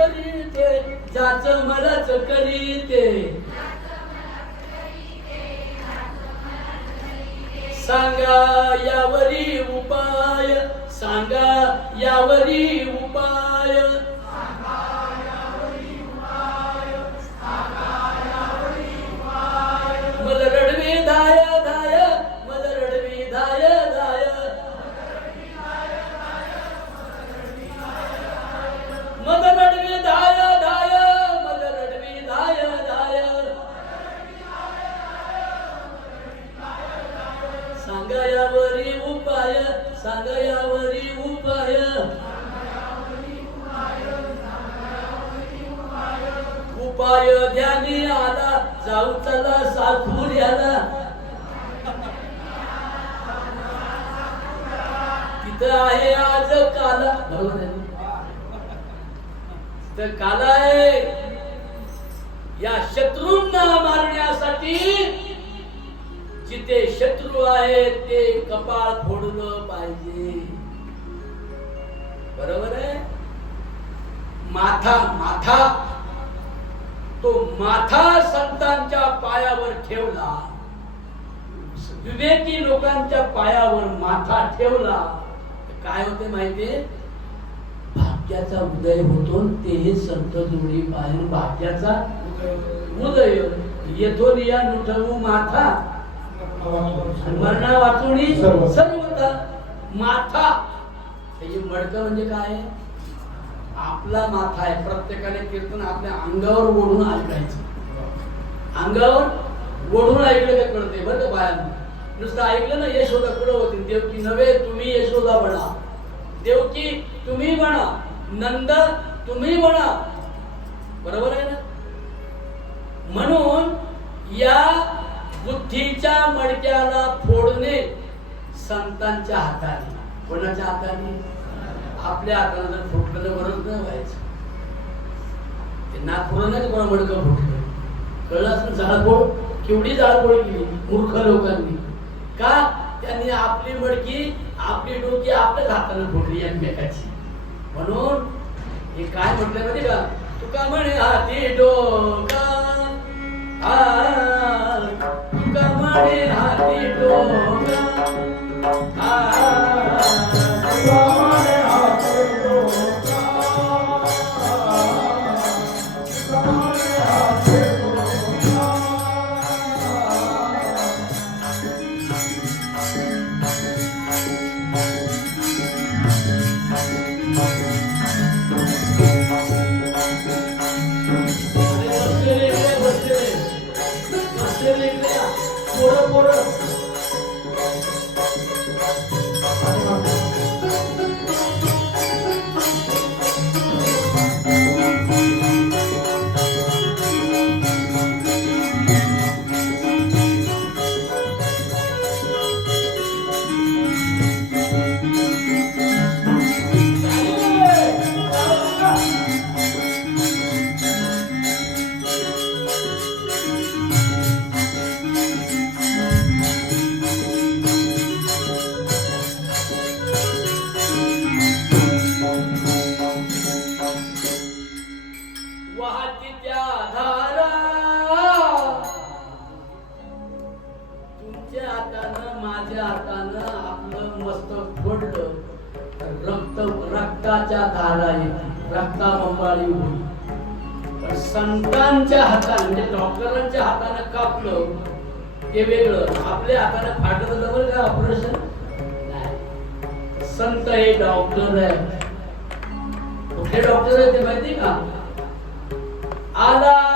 करीते ज्याच मलाच करीते. सांगा यावरी उपाय सांगा यावरी उपाय. आला साखूर याला. तिथं आहे आज काला. बरोबर आहे. तिथं काला आहे. या शत्रूंना मारण्यासाठी जिथे शत्रू आहे ते कपाळ फोडलं पाहिजे. बरोबर आहे? माथा माथा. तो माथा संतांच्या पायावर ठेवला. विवेकी लोकांच्या पायावर माथा ठेवला. काय होते माहितीये भाग्याचा उदय होतो ते हे संत जोडी पाहिजे भाग्याचा उदय. येथून या नुठवू माथा. मरणा वाचुणी सर्वता माथा. त्याची मडकं म्हणजे काय? आहे? आपला माथा आहे. प्रत्येकाने कीर्तन आपल्या अंगावर ओढून ऐकायचं. अंगावर ओढून ऐकलं का कळते बरं का बाया नुसतं ऐकलं ना यशोदा कुठं होती. देवकी नव्हे तुम्ही यशोदा बना. देवकी तुम्ही बना. नंद तुम्ही बना. बरोबर आहे ना? म्हणून या बुद्धीच्या मडक्याला फोडणे संतांच्या हाताने. कोणाच्या हाताने? आपल्या हाताला जर फुटलं तर बरंच नाही व्हायचं. ते नागपूर नाही कोणा मडकं फुटलं. कळलं असं जाळपोळ केवढी जाळपोळ केली मूर्ख लोकांनी. का? त्यांनी आपली मडकी आपली डोकी आपल्याच हाताने फुटली एकमेकाची. म्हणून हे काय म्हटलं माहिती का? तुका म्हणे हाती डोका. आ, तुका म्हणे हाती डोका. What up? पडलं तर रक्त रक्ताच्या धारा येतील रक्ताबंबाळी होईल. पण संतांच्या हाताने म्हणजे डॉक्टरांच्या हाताने कापलं ते वेगळं. आपल्या हाताने फाटत जवळ काय ऑपरेशन नाही. संत हे डॉक्टर आहे कुठले डॉक्टर आहे ते माहिती का? आला